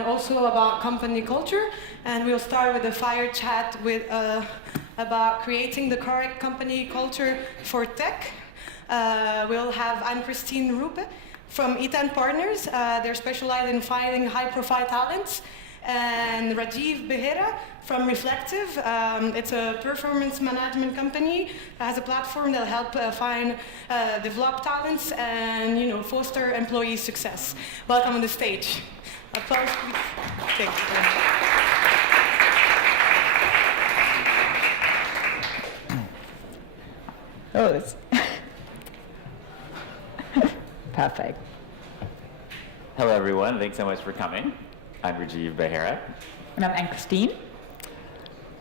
also about company culture, and we'll start with a fire chat with about creating the correct company culture for tech. We'll have Anne-Christine Rupe from E10 Partners. They're specialized in finding high-profile talents. And Rajiv Behera from Reflective. It's a performance management company that has a platform that'll help develop talents and foster employee success. Welcome on the stage. Applause, please. Thank you. Oh, it's perfect. Hello, everyone. Thanks so much for coming. I'm Rajiv Behera. And I'm Anne-Christine.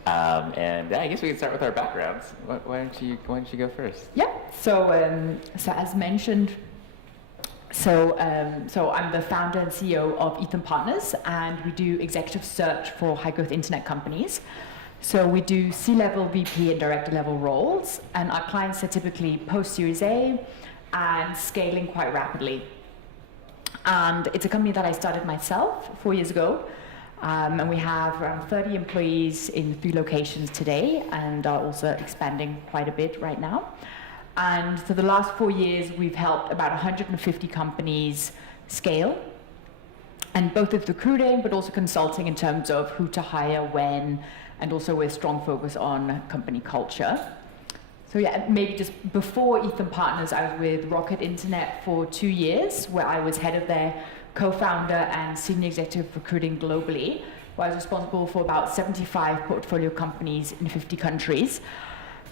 And I guess we can start with our backgrounds. Why don't you go first? Yeah. So as mentioned, I'm the founder and CEO of E10 Partners, and we do executive search for high-growth internet companies. So we do C-level, VP, and director-level roles, and our clients are typically post-Series A and scaling quite rapidly. And it's a company that I started myself 4 years ago. And we have around 30 employees in 3 locations today, and are also expanding quite a bit right now. And for the last 4 years, we've helped about 150 companies scale, and both with recruiting, but also consulting in terms of who to hire, when, and also with strong focus on company culture. So yeah, maybe just before E10 Partners, I was with Rocket Internet for 2 years, where I was head of their co-founder and senior executive recruiting globally, where I was responsible for about 75 portfolio companies in 50 countries.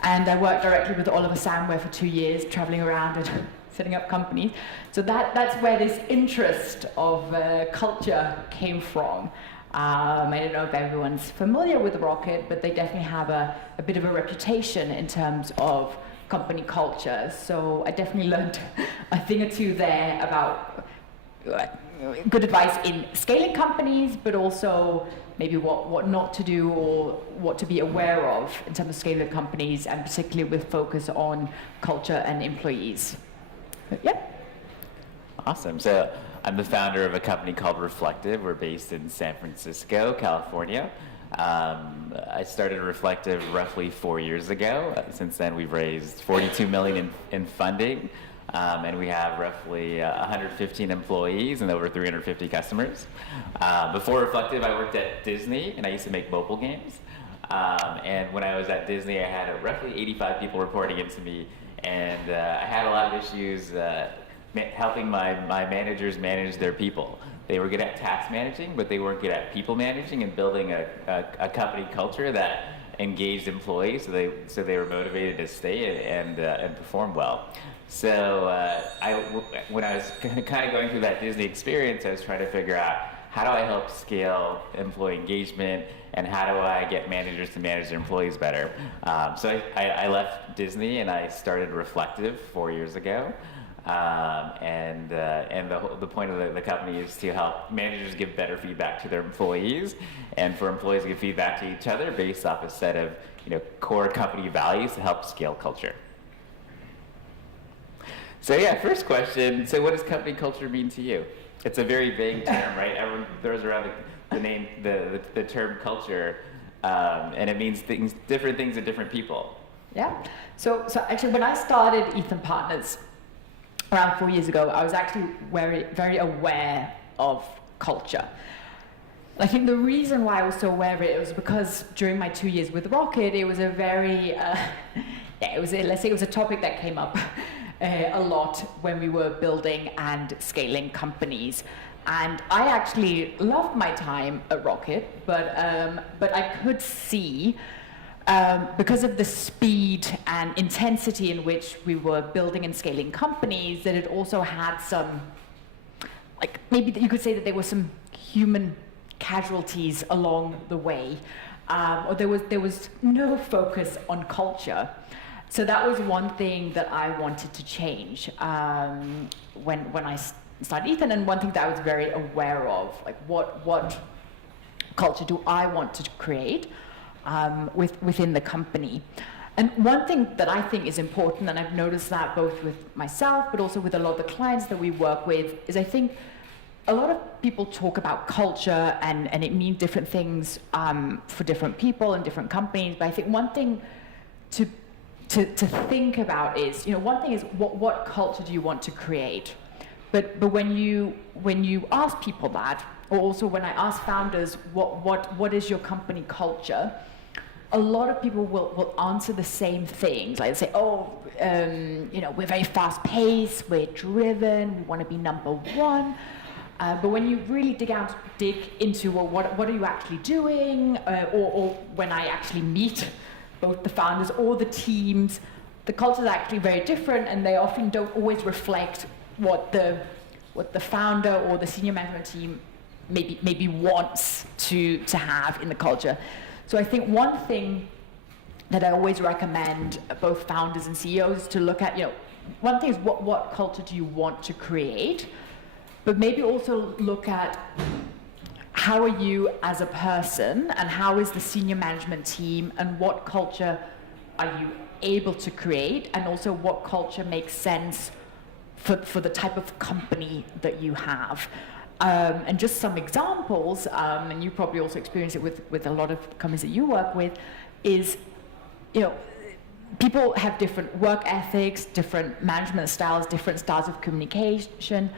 And I worked directly with Oliver Samware for 2 years, traveling around and setting up companies. So that's where this interest of culture came from. I don't know if everyone's familiar with Rocket, but they definitely have a bit of a reputation in terms of company culture. So I definitely learned a thing or two there about good advice in scaling companies, but also maybe what not to do or what to be aware of in terms of scaling companies, and particularly with focus on culture and employees. But, yeah. Awesome. So I'm the founder of a company called Reflective. We're based in San Francisco, California. I started Reflective roughly 4 years ago. Since then, we've raised $42 million in funding, and we have roughly 115 employees and over 350 customers. Before Reflective, I worked at Disney, and I used to make mobile games. And when I was at Disney, I had roughly 85 people reporting into me, and I had a lot of issues helping my managers manage their people. They were good at task managing, but they weren't good at people managing and building a company culture that engaged employees, so they were motivated to stay and perform well. So when I was kind of going through that Disney experience, I was trying to figure out, how do I help scale employee engagement, and how do I get managers to manage their employees better? So I left Disney and I started Reflective 4 years ago. And the point of the company is to help managers give better feedback to their employees, and for employees to give feedback to each other based off a set of core company values to help scale culture. So yeah, first question. So what does company culture mean to you? It's a very vague term, right? Everyone throws around the term culture, and it means different things to different people. Yeah. So actually, when I started E10 Partners around 4 years ago, I was actually very aware of culture. I think the reason why I was so aware of it was because during my 2 years with Rocket, it was a very, let's say it was a topic that came up a lot when we were building and scaling companies. And I actually loved my time at Rocket, but I could see, because of the speed and intensity in which we were building and scaling companies, that it also had some, like, maybe you could say that there were some human casualties along the way, or there was no focus on culture. So that was one thing that I wanted to change when I started E10, and one thing that I was very aware of, like what culture do I want to create within the company. And one thing that I think is important, and I've noticed that both with myself, but also with a lot of the clients that we work with, is I think a lot of people talk about culture and it means different things for different people and different companies. But I think one thing to think about is, one thing is what culture do you want to create? But when you ask people that, or also when I ask founders what is your company culture, a lot of people will answer the same things. Like say, we're very fast paced, we're driven, we want to be number one. But when you really dig into what are you actually doing, or when I actually meet both the founders or the teams, the culture is actually very different, and they often don't always reflect what the founder or the senior management team maybe wants to have in the culture. So I think one thing that I always recommend both founders and CEOs to look at, one thing is what culture do you want to create, but maybe also look at how are you as a person, and how is the senior management team, and what culture are you able to create, and also what culture makes sense for the type of company that you have. And just some examples, and you probably also experience it with a lot of companies that you work with, is, people have different work ethics, different management styles, different styles of communication.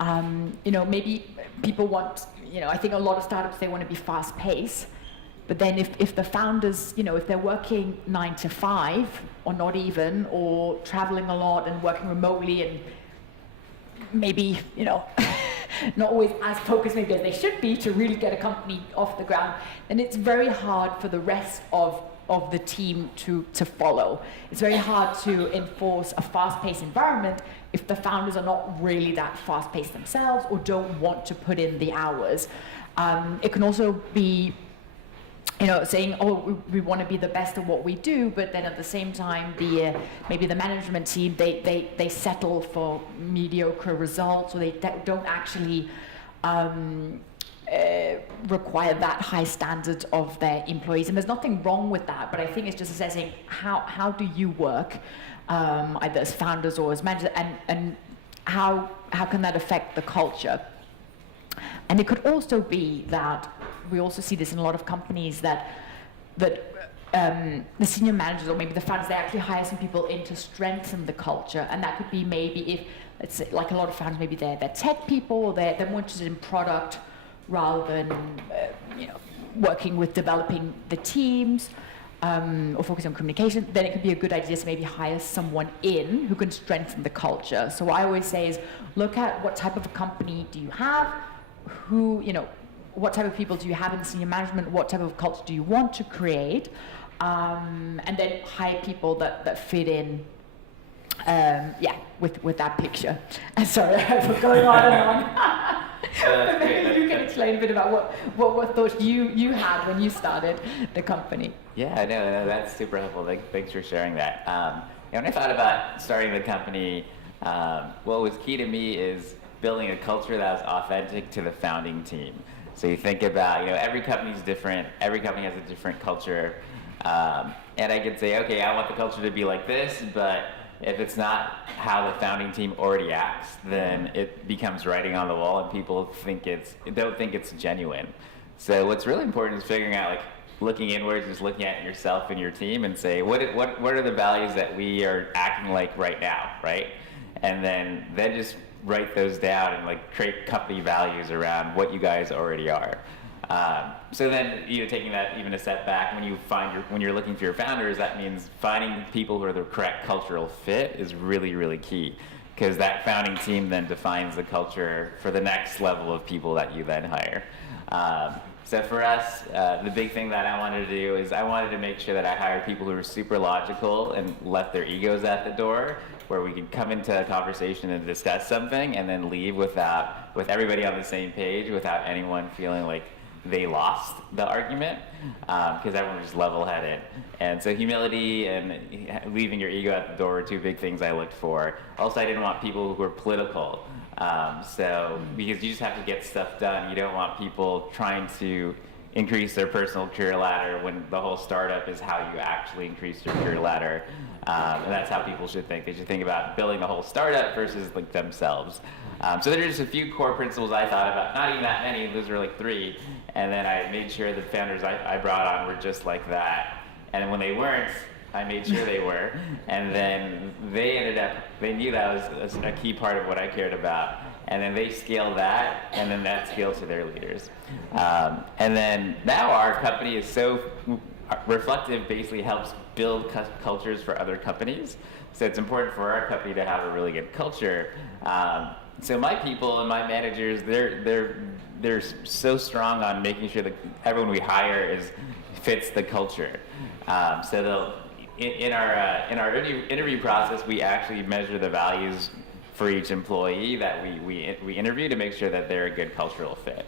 Maybe people want, I think a lot of startups, they want to be fast paced, but then if the founders, if they're working 9 to 5, or not even, or traveling a lot and working remotely, and maybe, not always as focused maybe as they should be to really get a company off the ground, then it's very hard for the rest of the team to follow. It's very hard to enforce a fast-paced environment if the founders are not really that fast-paced themselves or don't want to put in the hours. It can also be, saying, we want to be the best at what we do, but then at the same time, maybe the management team, they settle for mediocre results, or they don't actually require that high standard of their employees. And there's nothing wrong with that, but I think it's just assessing how do you work, either as founders or as managers, and how can that affect the culture. And it could also be that we also see this in a lot of companies that the senior managers, or maybe the founders, they actually hire some people in to strengthen the culture. And that could be maybe if, let's say, like a lot of founders, maybe they're tech people, or they're more interested in product rather than working with developing the teams, or focusing on communication. Then it could be a good idea to maybe hire someone in who can strengthen the culture. So what I always say is, look at what type of a company do you have, what type of people do you have in senior management, what type of culture do you want to create, and then hire people that fit in, with that picture. Sorry, I'm going on and on. But maybe you can explain a bit about what thoughts you had when you started the company. Yeah, no, that's super helpful. Thanks for sharing that. When I thought about starting the company, what was key to me is building a culture that was authentic to the founding team. So you think about, every company's different, every company has a different culture, and I could say, okay, I want the culture to be like this, but if it's not how the founding team already acts, then it becomes writing on the wall, and people don't think it's genuine. So what's really important is figuring out, looking inwards, just looking at yourself and your team, and say, what are the values that we are acting like right now, right? And then just write those down and create company values around what you guys already are. So then, taking that even a step back, when you're looking for your founders, that means finding people who are the correct cultural fit is really, really key, because that founding team then defines the culture for the next level of people that you then hire. So for us, the big thing that I wanted to do is I wanted to make sure that I hired people who were super logical and left their egos at the door, where we could come into a conversation and discuss something and then leave with everybody on the same page, without anyone feeling like they lost the argument, because everyone was just level-headed. And so humility and leaving your ego at the door were two big things I looked for. Also, I didn't want people who were political. Because you just have to get stuff done. You don't want people trying to increase their personal career ladder when the whole startup is how you actually increase your career ladder. And that's how people should think. They should think about building the whole startup versus themselves. So there are just a few core principles I thought about, not even that many, those were like 3, and then I made sure the founders I brought on were just like that. And when they weren't, I made sure they were, and then they knew that was a key part of what I cared about, and then they scaled that, and then that scaled to their leaders. And then now our company is so Reflective basically helps build cultures for other companies. So it's important for our company to have a really good culture. So my people and my managers, they're so strong on making sure that everyone we hire fits the culture. So they'll in our interview process, we actually measure the values for each employee that we interview to make sure that they're a good cultural fit.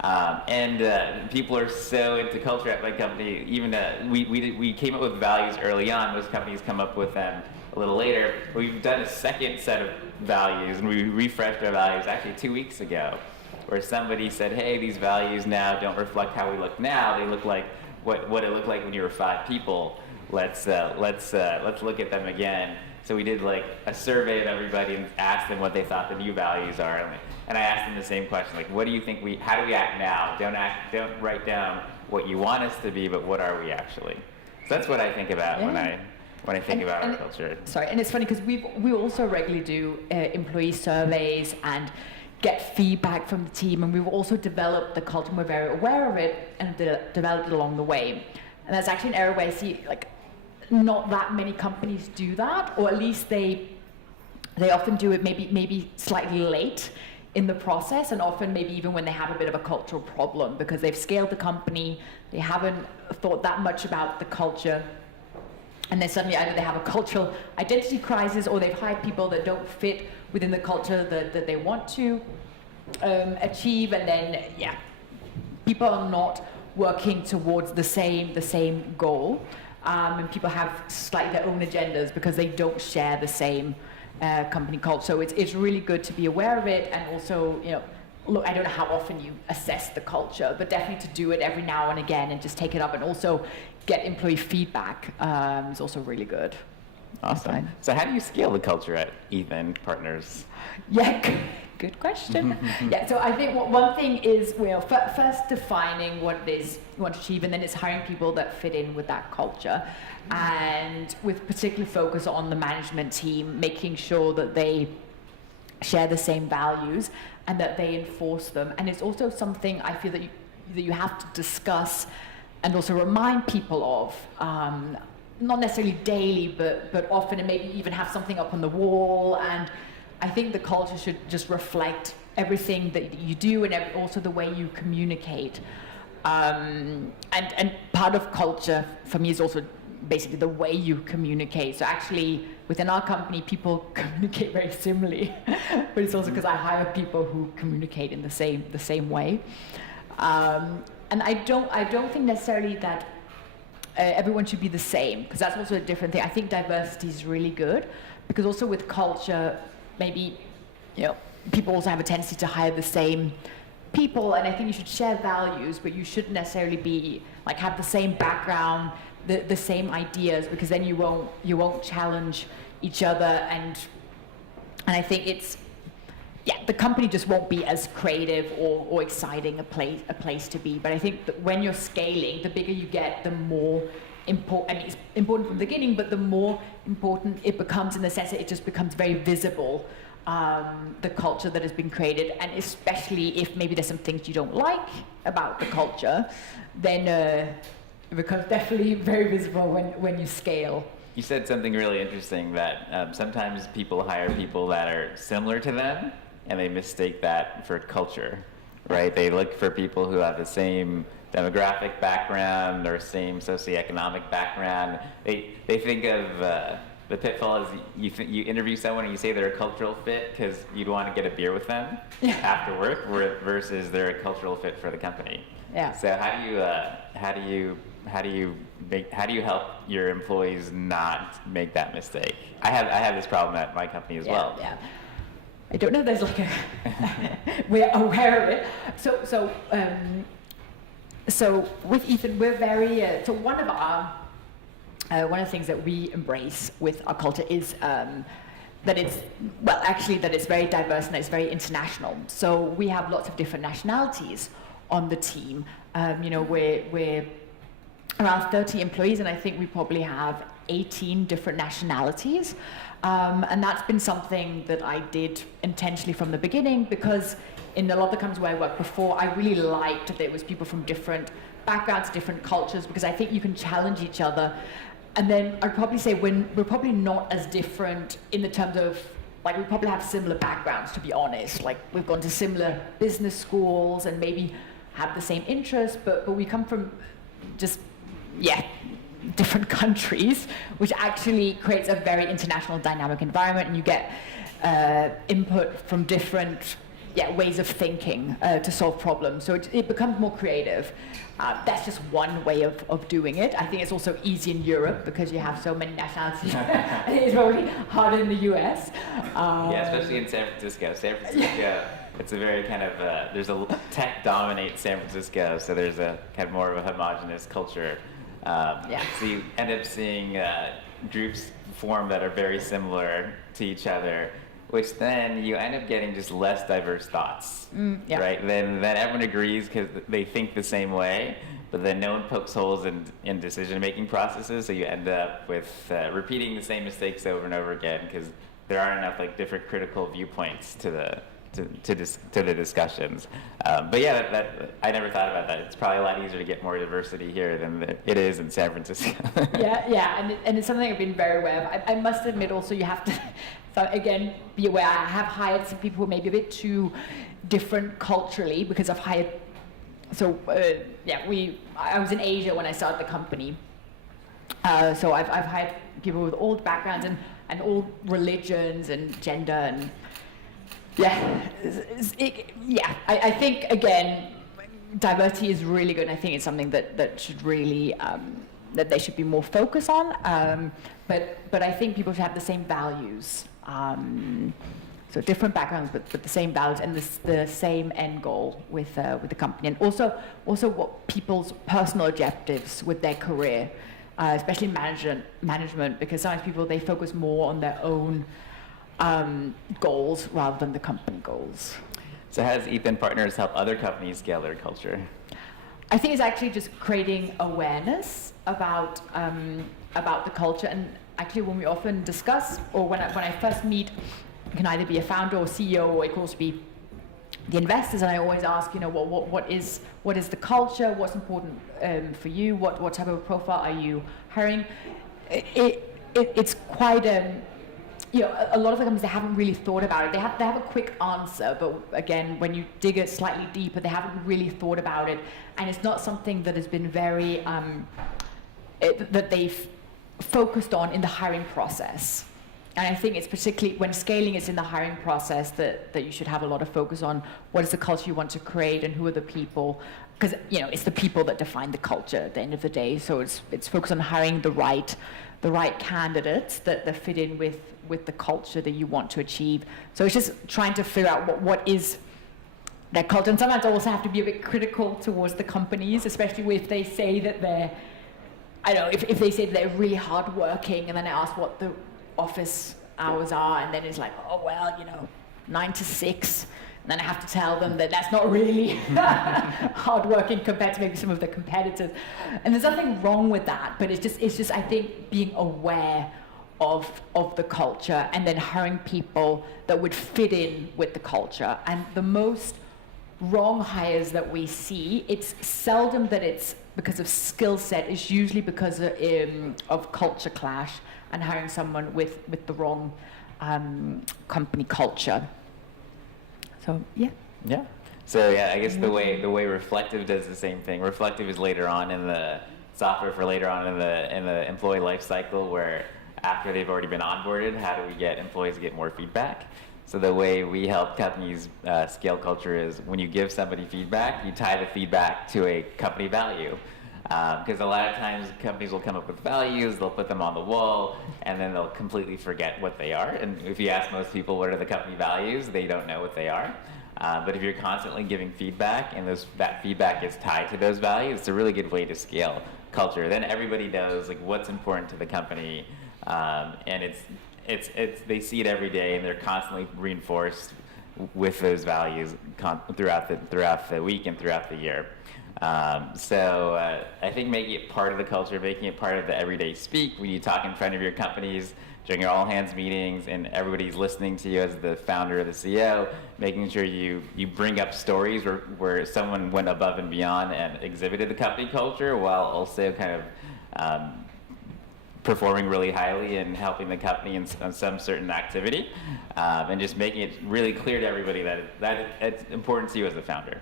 And people are so into culture at my company. Even we came up with values early on. Most companies come up with them a little later. We've done a second set of values, and we refreshed our values actually 2 weeks ago, where somebody said, "Hey, these values now don't reflect how we look now. They look like what it looked like when you were 5 people. Let's look at them again." So we did like a survey of everybody and asked them what they thought the new values are. And I asked them the same question, like, what do you think how do we act now? Don't write down what you want us to be, but what are we actually? So that's what I think about when I think about our culture. Sorry, and it's funny because we also regularly do employee surveys and get feedback from the team, and we've also developed the culture, and we're very aware of it and developed it along the way. And that's actually an area where I see like not that many companies do that, or at least they often do it maybe slightly late in the process, and often maybe even when they have a bit of a cultural problem because they've scaled the company, they haven't thought that much about the culture, and then suddenly either they have a cultural identity crisis or they've hired people that don't fit within the culture that they want to achieve, and then people are not working towards the same goal, and people have slightly their own agendas because they don't share the same company culture. So it's really good to be aware of it, and also, look, I don't know how often you assess the culture, but definitely to do it every now and again and just take it up, and also get employee feedback is also really good. Awesome. So how do you scale the culture at Ethan Partners? Yeah, good question. So I think one thing is, first defining what it is you want to achieve, and then it's hiring people that fit in with that culture, and with particular focus on the management team, making sure that they share the same values and that they enforce them. And it's also something I feel that you have to discuss and also remind people of, not necessarily daily, but often, and maybe even have something up on the wall. And I think the culture should just reflect everything that you do, and also the way you communicate. And part of culture for me is also basically the way you communicate. So actually, within our company, people communicate very similarly, but it's also because I hire people who communicate in the same way. And I don't think necessarily that everyone should be the same, because that's also a different thing. I think diversity is really good, because also with culture, maybe people also have a tendency to hire the same people, and I think you should share values, but you shouldn't necessarily be have the same background, the same ideas, because then you won't challenge each other, and I think the company just won't be as creative or exciting a place to be. But I think that when you're scaling, the bigger you get, the more important. I mean, it's important from the beginning, but the more important it becomes, in the sense that it just becomes very visible, the culture that has been created. And especially if maybe there's some things you don't like about the culture, then it becomes definitely very visible when you scale. You said something really interesting, that sometimes people hire people that are similar to them, and they mistake that for culture, right? They look for people who have the same demographic background or same socioeconomic background. They think of the pitfall is you interview someone and you say they're a cultural fit because you'd want to get a beer with them after work, versus they're a cultural fit for the company. Yeah. So how do you help your employees not make that mistake? I have this problem at my company as well. Yeah. I don't know if there's we're aware of it. So with Ethan, we're very, so one of the things that we embrace with our culture is that it's, well, actually that it's very diverse and it's very international. So we have lots of different nationalities on the team. We're around 30 employees, and I think we probably have 18 different nationalities. And that's been something that I did intentionally from the beginning, because in a lot of the companies where I worked before, I really liked that it was people from different backgrounds, different cultures, because I think you can challenge each other. And then I'd probably say when we're probably not as different in the terms of, like, we probably have similar backgrounds, to be honest. Like, we've gone to similar business schools and maybe have the same interests, but we come from just, different countries, which actually creates a very international dynamic environment, and you get input from different ways of thinking to solve problems. So it becomes more creative. That's just one way of doing it. I think it's also easy in Europe because you have so many nationalities. It's probably harder in the US. Especially in San Francisco. It's a very kind of, there's a tech dominates San Francisco, so there's a kind of more of a homogenous culture. So you end up seeing groups form that are very similar to each other, which then you end up getting just less diverse thoughts, right? Then everyone agrees because they think the same way, but then no one pokes holes in decision-making processes, so you end up with repeating the same mistakes over and over again because there aren't enough like different critical viewpoints to the discussions. But that I never thought about that. It's probably a lot easier to get more diversity here than it is in San Francisco. And it's something I've been very aware of. I must admit also you have to, again, be aware. I have hired some people who may be a bit too different culturally because I've hired, I was in Asia when I started the company. So I've hired people with all backgrounds and all religions and gender and I think, again, diversity is really good, and I think it's something that should really, that they should be more focused on. But I think people should have the same values. So different backgrounds, but the same values and the same end goal with the company. And also what people's personal objectives with their career, especially management, because sometimes people, they focus more on their own goals rather than the company goals. So how does Ethan Partners help other companies scale their culture? I think it's actually just creating awareness about the culture. And actually, when we often discuss, or when I first meet, it can either be a founder or CEO, or it could also be the investors. And I always ask, what is the culture? What's important for you? What type of profile are you hiring? It's quite a lot of the companies, they haven't really thought about it. They have a quick answer, but again, when you dig it slightly deeper, they haven't really thought about it, and it's not something that has been very that they've focused on in the hiring process. And I think it's particularly when scaling is in the hiring process that you should have a lot of focus on what is the culture you want to create and who are the people, because it's the people that define the culture at the end of the day. So it's focused on hiring the right candidates that fit in with the culture that you want to achieve. So it's just trying to figure out what is their culture. And sometimes I also have to be a bit critical towards the companies, especially if they say that they're, if they say that they're really hardworking, and then I ask what the office hours are, and then it's like, 9 to 6. And then I have to tell them that that's not really hardworking compared to maybe some of the competitors. And there's nothing wrong with that, but it's just I think being aware of the culture and then hiring people that would fit in with the culture. And the most wrong hires that we see, it's seldom that it's because of skill set, it's usually because of culture clash and hiring someone with the wrong company culture. So So I guess the way Reflective does the same thing. Reflective is later on in the software for later on in the employee life cycle, where after they've already been onboarded, how do we get employees to get more feedback? So the way we help companies scale culture is when you give somebody feedback, you tie the feedback to a company value. Because a lot of times companies will come up with values, they'll put them on the wall, and then they'll completely forget what they are. And if you ask most people what are the company values, they don't know what they are. But if you're constantly giving feedback and that feedback is tied to those values, it's a really good way to scale culture. Then everybody knows what's important to the company, and they see it every day, and they're constantly reinforced with those values throughout the week and throughout the year. I think making it part of the culture, making it part of the everyday speak when you talk in front of your companies during your all-hands meetings and everybody's listening to you as the founder or the CEO, making sure you bring up stories where someone went above and beyond and exhibited the company culture while also kind of performing really highly and helping the company in some certain activity, and just making it really clear to everybody that it's important to you as the founder.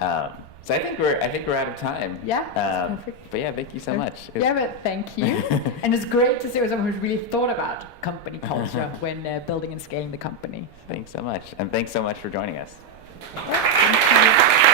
So I think we're out of time. Yeah, that's perfect. But yeah, thank you so much. Yeah, but thank you. And it's great to see someone who's really thought about company culture when building and scaling the company. Thanks so much, and thanks so much for joining us. Thank you.